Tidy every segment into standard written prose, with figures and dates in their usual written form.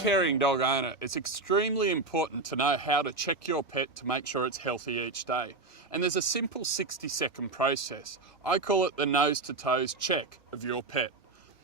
caring dog owner, it's extremely important to know how to check your pet to make sure it's healthy each day. And there's a simple 60-second process. I call it the nose to toes check of your pet.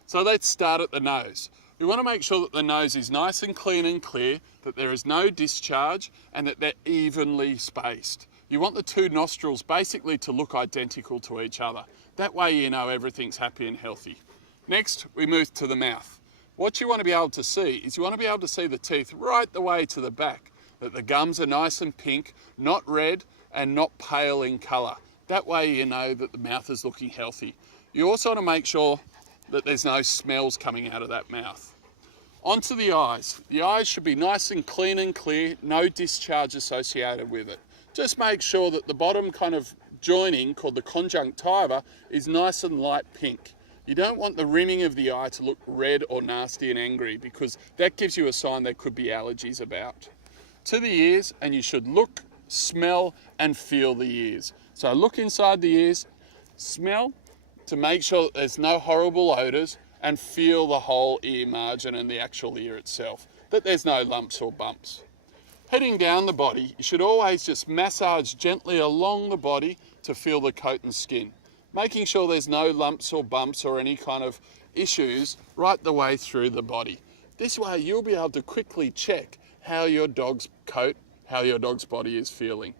So let's start at the nose. We want to make sure that the nose is nice and clean and clear, that there is no discharge, and that they're evenly spaced. You want the two nostrils basically to look identical to each other. That way you know everything's happy and healthy. Next, we move to the mouth. What you want to be able to see is you want to be able to see the teeth right the way to the back, that the gums are nice and pink, not red and not pale in colour. That way you know that the mouth is looking healthy. You also want to make sure that there's no smells coming out of that mouth. Onto the eyes. The eyes should be nice and clean and clear, no discharge associated with it. Just make sure that the bottom kind of joining, called the conjunctiva, is nice and light pink. You don't want the rimming of the eye to look red or nasty and angry, because that gives you a sign there could be allergies about. To the ears, and you should look, smell and feel the ears. So look inside the ears, smell to make sure that there's no horrible odours, and feel the whole ear margin and the actual ear itself, that there's no lumps or bumps. Heading down the body, you should always just massage gently along the body to feel the coat and skin, making sure there's no lumps or bumps or any kind of issues right the way through the body. This way you'll be able to quickly check how your dog's coat, how your dog's body is feeling.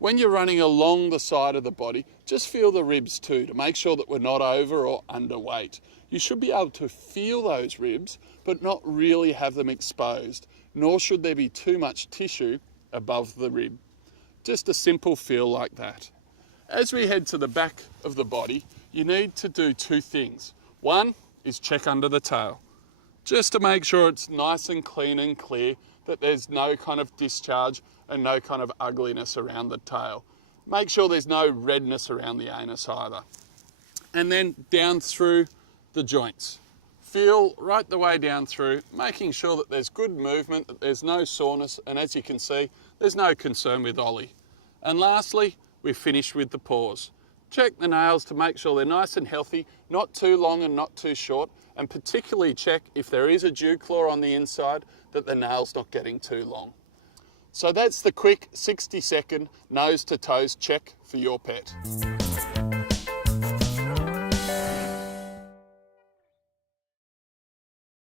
When you're running along the side of the body, just feel the ribs too to make sure that we're not over or underweight. You should be able to feel those ribs, but not really have them exposed, nor should there be too much tissue above the rib. Just a simple feel like that. As we head to the back of the body, you need to do two things. One is check under the tail, just to make sure it's nice and clean and clear, that there's no kind of discharge and no kind of ugliness around the tail. Make sure there's no redness around the anus either. And then down through the joints. Feel right the way down through, making sure that there's good movement, that there's no soreness, and as you can see, there's no concern with Ollie. And lastly, we've finished with the paws. Check the nails to make sure they're nice and healthy, not too long and not too short, and particularly check if there is a dew claw on the inside, that the nail's not getting too long. So that's the quick 60-second nose to toes check for your pet.